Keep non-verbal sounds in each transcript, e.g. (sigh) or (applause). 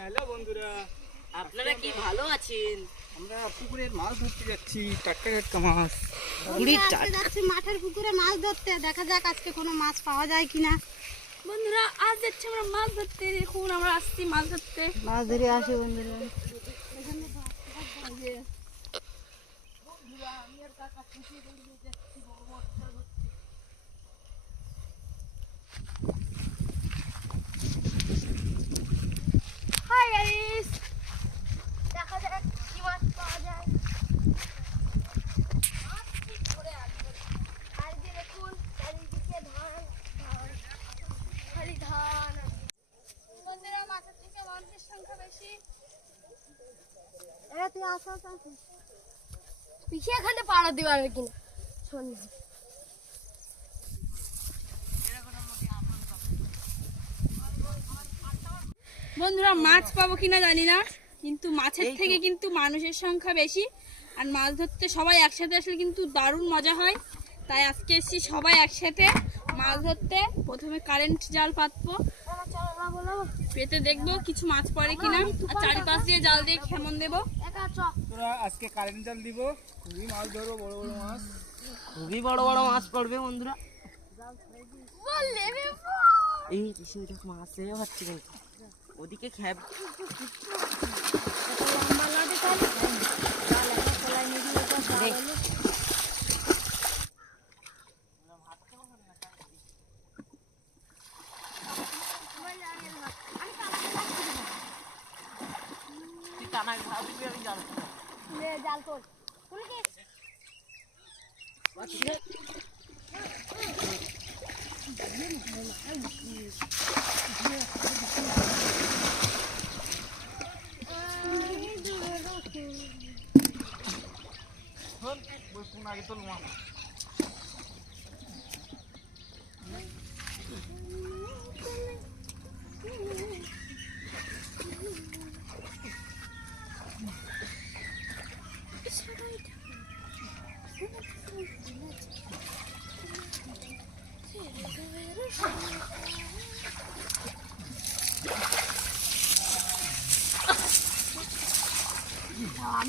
Hello বন্ধুরা আপনারা কি ভালো আছেন? আমরা পুকুরের মাছ ধরতে যাচ্ছি টাটকা টাটকা মাছ। যাচ্ছি মাঠের পুকুরে মাছ ধরতে। দেখা যাক আজকে কোনো মাছ পাওয়া যায় কিনা। বন্ধুরা আজ যাচ্ছি আমরা মাছ ধরতে। দেখুন আমরা আসছি মাছ ধরতে। মাছ ধরে আসি বন্ধুরা। হাই গাইস দেখা যাক কি মাছ পাওয়া যায়। আর যে দেখুন চারিদিকে ধান খালি ধান। বন্ধুরা, মাছের থেকে মানুষের সংখ্যা বেশি। এ, তুই এখানে পাড়া দিবে আর কিনা শোন না বন্ধুরা মাছ পাবো কিনা জানি না কিন্তু মাছের থেকে কিন্তু মানুষের সংখ্যা বেশি। আর মাছ ধরতে সবাই একসাথে আসলে কিন্তু দারুণ মজা হয়। তাই আজকে এসেছি সবাই একসাথে মাছ ধরতে। প্রথমে কারেন্ট জাল পাতবো। পেতে দেখব কিছু মাছ পড়ে কিনা। আর চারিপাশ দিয়ে জাল দিয়ে খেমন দেবো। আজকে কারেন্ট জাল দিব। খুবই মাছ ধরবো বড় বড় মাছ। খুবই বড় বড় মাছ পড়বে বন্ধুরা। এই মাছ হচ্ছে কিন্তু ওদিকে খ্যাপ জাল তোল কোন কি আগে তোর মাছ তুফান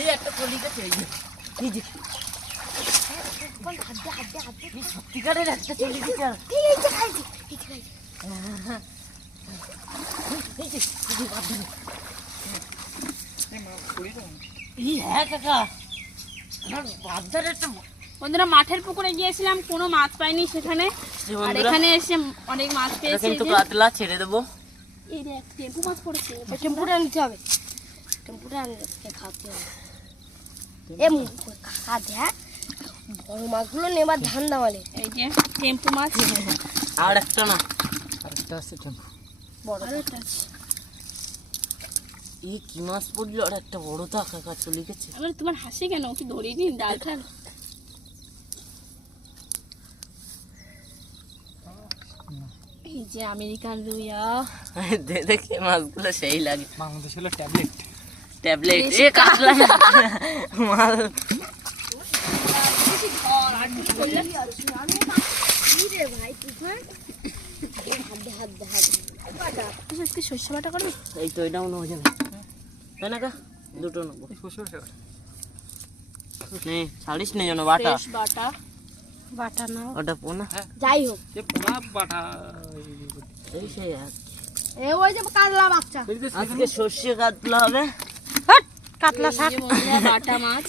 এই একটা কলিটা চলে গেছে এই যে। সত্যিকারের একটা চলে গেছে এই যে, এই যে বাদ দিলে। এই হ্যাঁ কাকা। আমার একটা বন্ধুরা মাঠের পুকুরে গিয়েছিলাম কোনো মাছ পাইনি সেখানে। আর এখানে এসে অনেক মাছ পেয়েছি কিন্তু এই কাতলা ছেড়ে দেবো। এই দেখ টেম্পু মাছ পড়েছে। টেম্পুটা নিতে হবে। টেম্পুটা আনলে খাতে হবে এ খাতে হ্যাঁ বড় মাছগুলো নেবার ধান দামালে এই যে টেম্পু মাছ। আর একটা না আরেকটা আছে টেম্পু। বড় এই কি মাছ পড়ল? আর একটা বড় তো কাকা চলে গেছে। আবার তোমার হাসি কেন? কি ধরিয়ে দিন ডাল খান? এই যে আমেরিকান রুইয়া। (laughs) দে দেখে মাছগুলো সেই লাগে। বাংলাদেশ হলো ট্যাবলেট। ট্যাবলেট। এ কাতলা না। মাছ আজকে সর্ষে বাটা করবে এই তো এটাও নেওয়া যাবে তাই না কা? দুটো নেব। নে ছাড়িস নে যেন বাটা। বাটা। বাটা নাও। ওটা পোনা যাই হোক। বাটা। এই সেই আর এ ওই যে কাটলা বাচ্চা। আজকে সর্ষে কাতলা হবে। কাতলা বন্ধুরা বাটা মাছ।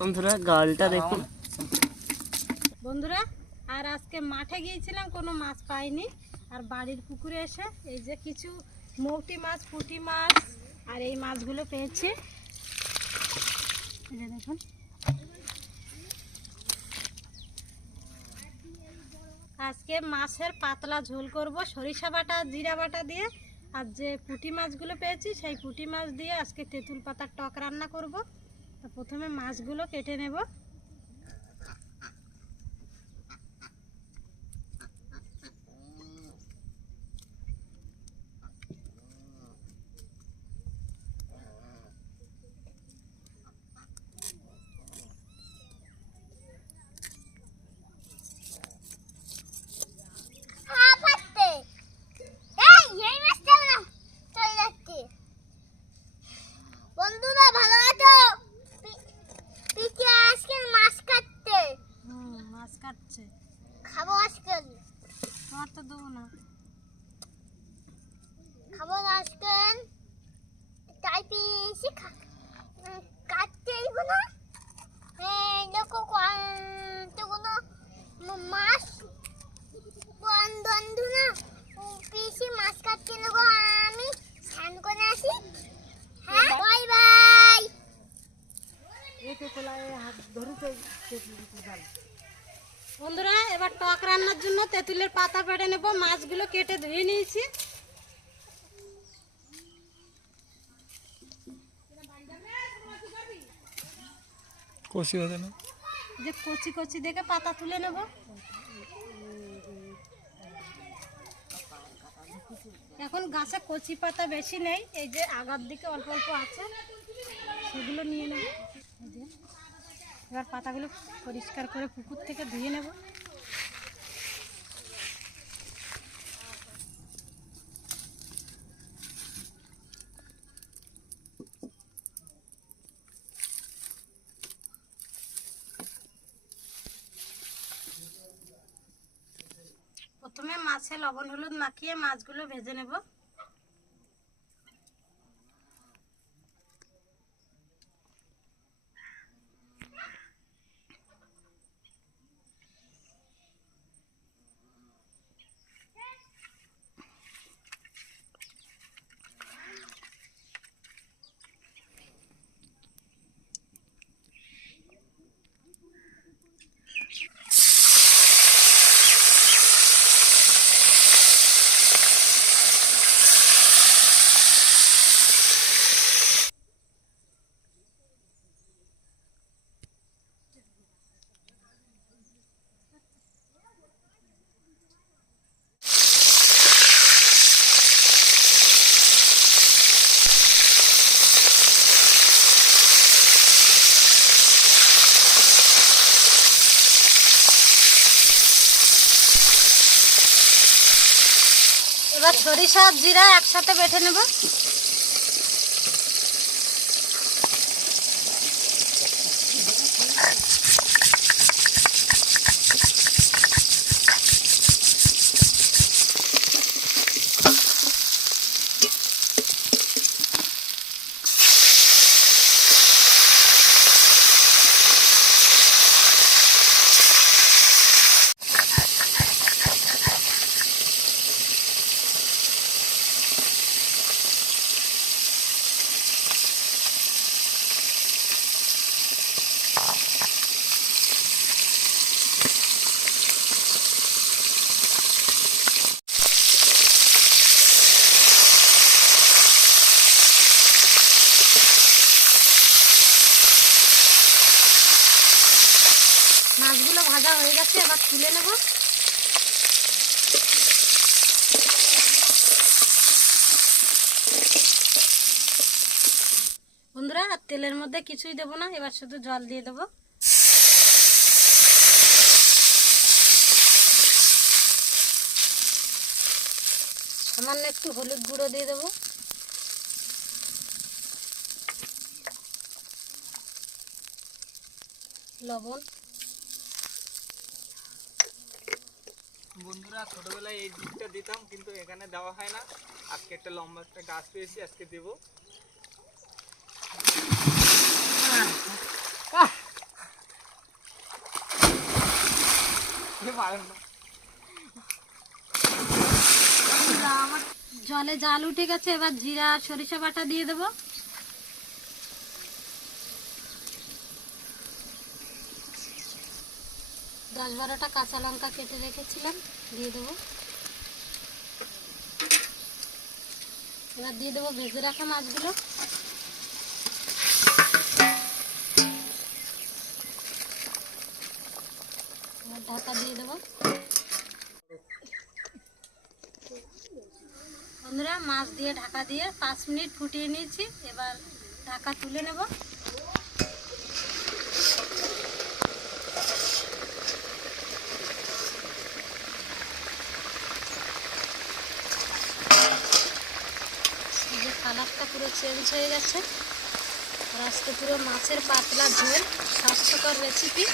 বন্ধুরা গালটা দেখুন। বন্ধুরা আর আজকে মাঠে গিয়েছিলাম কোনো মাছ পাইনি। আর বাড়ির পুকুরে এসে এই যে কিছু মৌটি মাছ পুঁটি মাছ আর এই মাছগুলো পেয়েছি। এই দেখুন। আজকে মাছের পাতলা ঝোল করব সরিষা বাটা জিরা বাটা দিয়ে। আর যে পুঁটি মাছগুলো পেয়েছি, সেই পুঁটি মাছ দিয়ে আজকে তেঁতুল পাতার টক রান্না করব। তো প্রথমে মাছগুলো কেটে নেব বন্ধুরা ভালো আছো পিকে আজকে মাছ কাটতে হুম মাছ কাটছে খাব আজকে তোমার তো দেবো না খাব আজকে তাই পিসি কাটতে আইব না এই দেখো তো কোনো মাছ বন্ধু না পিসি মাছ কাটতে নেব আমি স্নান করে আসি হ্যাঁ বাই বাই এই হাত ধরুতে জাল বন্ধুরা এবার টক রান্নার জন্য তেঁতুলের পাতা পেড়ে নেব মাছগুলো কেটে ধুয়ে নিয়েছি। না? যে কচি কচি দেখে পাতা তুলে নেব। এখন গাছে কচি পাতা বেশি নেই এই যে আগার দিকে অল্প অল্প আছে সেগুলো নিয়ে নেব। এবার পাতাগুলো পরিষ্কার করে পুকুর থেকে ধুয়ে নেব। প্রথমে মাছে লবণ হলুদ মাখিয়ে মাছগুলো ভেজে নেব। এবার সরিষা জিরা একসাথে বেটে নেব। মাছগুলো ভাজা হয়ে গেছে, এবার তুলে নেব। বন্ধুরা, আর তেলের মধ্যে কিছুই দেবো না, এবার শুধু জল দিয়ে দেবো। সামান্য একটু হলুদ গুঁড়ো দিয়ে দেবো। লবণ। বন্ধুরা, ছোটবেলায় এই দিকটা দিতাম, কিন্তু এখানে দেওয়া হয় না। আজকে একটা লম্বা একটা গাছ পেয়েছি, আজকে দেবো। জলে জাল উঠে গেছে, এবার জিরা, সরিষা বাটা দিয়ে দেবো। দশ বারোটা কাঁচা লঙ্কা কেটে রেখেছিলাম, দিয়ে দেবো। এবার দিয়ে দেবো ভেজে রাখা মাছগুলো। ঢাকা দিয়ে দেবো। বন্ধুরা, মাছ দিয়ে ঢাকা দিয়ে পাঁচ মিনিট ফুটিয়ে নিয়েছি। এবার ঢাকা তুলে নেব। কালারটা পুরো চেঞ্জ হয়ে গেছে। আর আজকে পুরো মাছের পাতলা ঝোল স্বাস্থ্যকর রেসিপি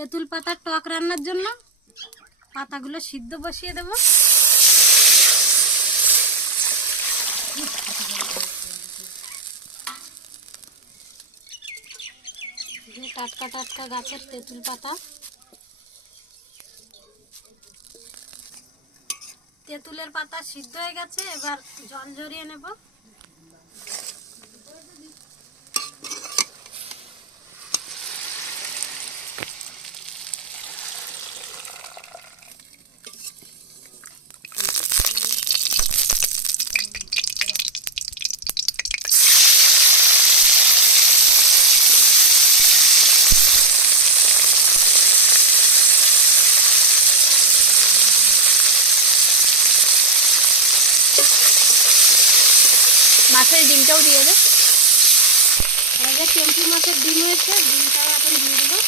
তেঁতুল পাতার টক রান্নার জন্য পাতাগুলো সিদ্ধ বসিয়ে দেব। টাটকা টাটকা গাছের তেঁতুল পাতা। তেঁতুলের পাতা সিদ্ধ হয়ে গেছে, এবার জল ঝরিয়ে নেব। মাছের ডিমটাও দিয়ে দে। আমাদের টেম্পু মাছের ডিম হয়েছে, ডিমটাও এখন দিয়ে দেবো।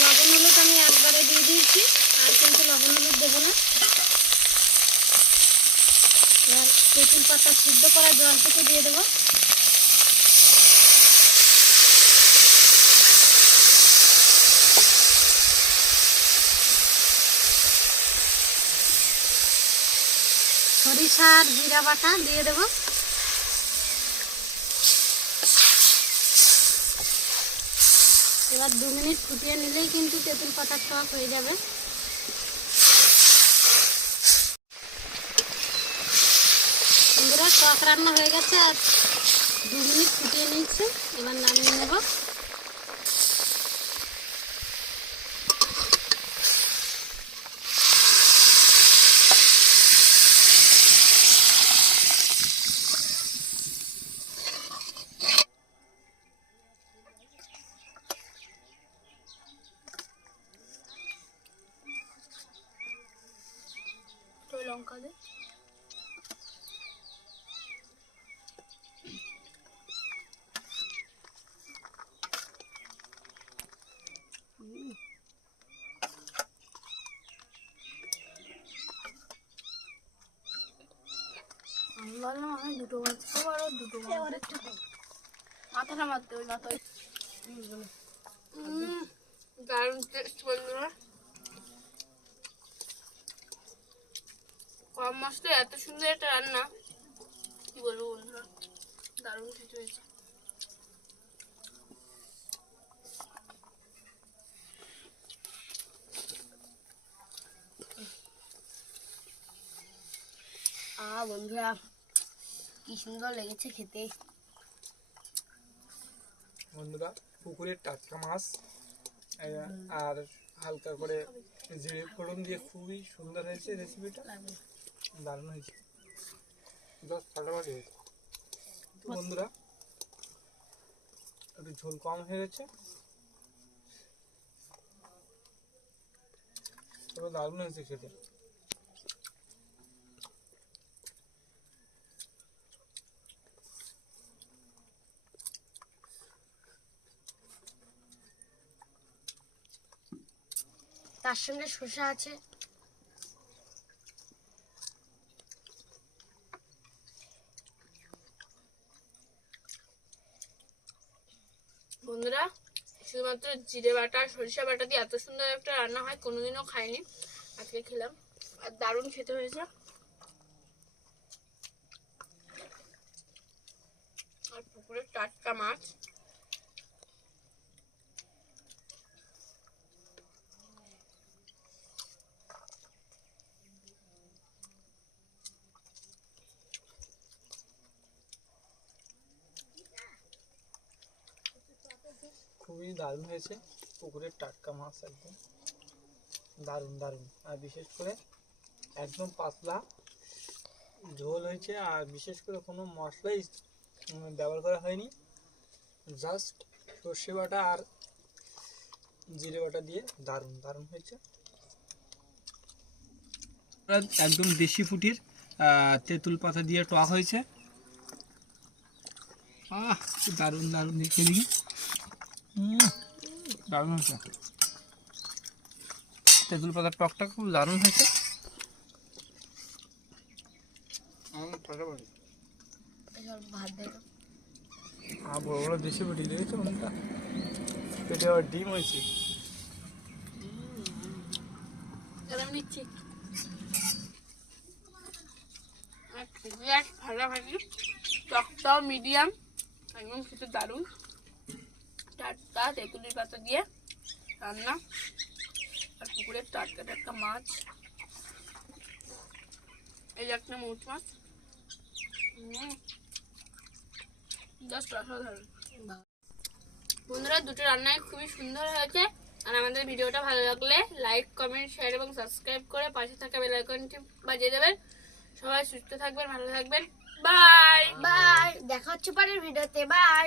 লবণ হলুদ আমি একবারে দিয়ে দিয়েছি, আর কিন্তু লবণ হলুদ দেবো না। এবার তেঁতুল পাতা সিদ্ধ করা জল থেকে দিয়ে দেবো। সরিষা আর জিরা বাটা দিয়ে দেবো। এবার দু মিনিট ফুটিয়ে নিলেই কিন্তু তেঁতুল পাতার টক হয়ে যাবে। টক রান্না হয়ে গেছে, আর দু মিনিট ফুটিয়ে নিয়েছি। এবার নামিয়ে নেব। আমি ভাবলাম আমি দুটো মাছ খাব আর দুটো মাথাটা মারতে ওই মাথায় উম, দারুণ টেস্ট বন্ধুরা। কম মশলা এত সুন্দর একটা রান্না। কি বলব বন্ধুরা? দারুণ খেতে হয়েছে। আ বন্ধুরা কি সুন্দর লেগেছে খেতে। বন্ধুরা পুকুরের টাটকা মাছ আর হালকা করে জিরে ফোড়ন দিয়ে খুবই সুন্দর হয়েছে রেসিপিটা দারুণ হয়েছে। দশ ফাটাফাটি হয়েছে। বন্ধুরা একটু ঝোল কম হয়ে গেছে। তবে দারুণ হয়েছে খেতে। তার সঙ্গে শসা আছে বন্ধুরা শুধুমাত্র জিরে বাটা, সরিষা বাটা দিয়ে এত সুন্দর একটা রান্না হয়, কোনোদিনও খাইনি। আজকে খেলাম। আর দারুণ খেতে হয়েছে। আর পুকুরের টাটকা মাছ। খুবই দারুণ হয়েছে। পুকুরের টাটকা মাছ একদম। দারুণ দারুণ। আর বিশেষ করে একদম পাতলা ঝোল হয়েছে, আর বিশেষ করে কোনো মশলাই ব্যবহার করা হয়নি। জাস্ট সর্ষে বাটা আর জিরে বাটা দিয়ে দারুণ দারুণ হয়েছে। একদম দেশি ফুটির তেঁতুল পাতা দিয়ে টক হয়েছে। আহ দারুণ দারুণ দেখে দেখি দারুণ হয়েছে। তেঁতুল পাতার টকটা খুব দারুণ হয়েছে। আর বড় বড় দেখেছ পেটে আবার ডিম হয়েছে। টকটাও মিডিয়াম একদম খেতে দারুণ। টাটকা তেঁতুলির পাতা দিয়ে রান্না। আর পুকুরের টাটকা টাটকা মাছ। এই একটা মৌচ মাছ। জাস্ট অসাধারণ। বন্ধুরা, দুটো রান্নাই খুবই সুন্দর হয়েছে। আর আমাদের ভিডিওটা ভালো লাগলে লাইক কমেন্ট শেয়ার এবং সাবস্ক্রাইব করে পাশে থাকা বেল আইকনটি বাজিয়ে দেবেন। সবাই সুস্থ থাকবেন, ভালো থাকবেন। বাই বাই দেখা হচ্ছে পরের ভিডিওতে। বাই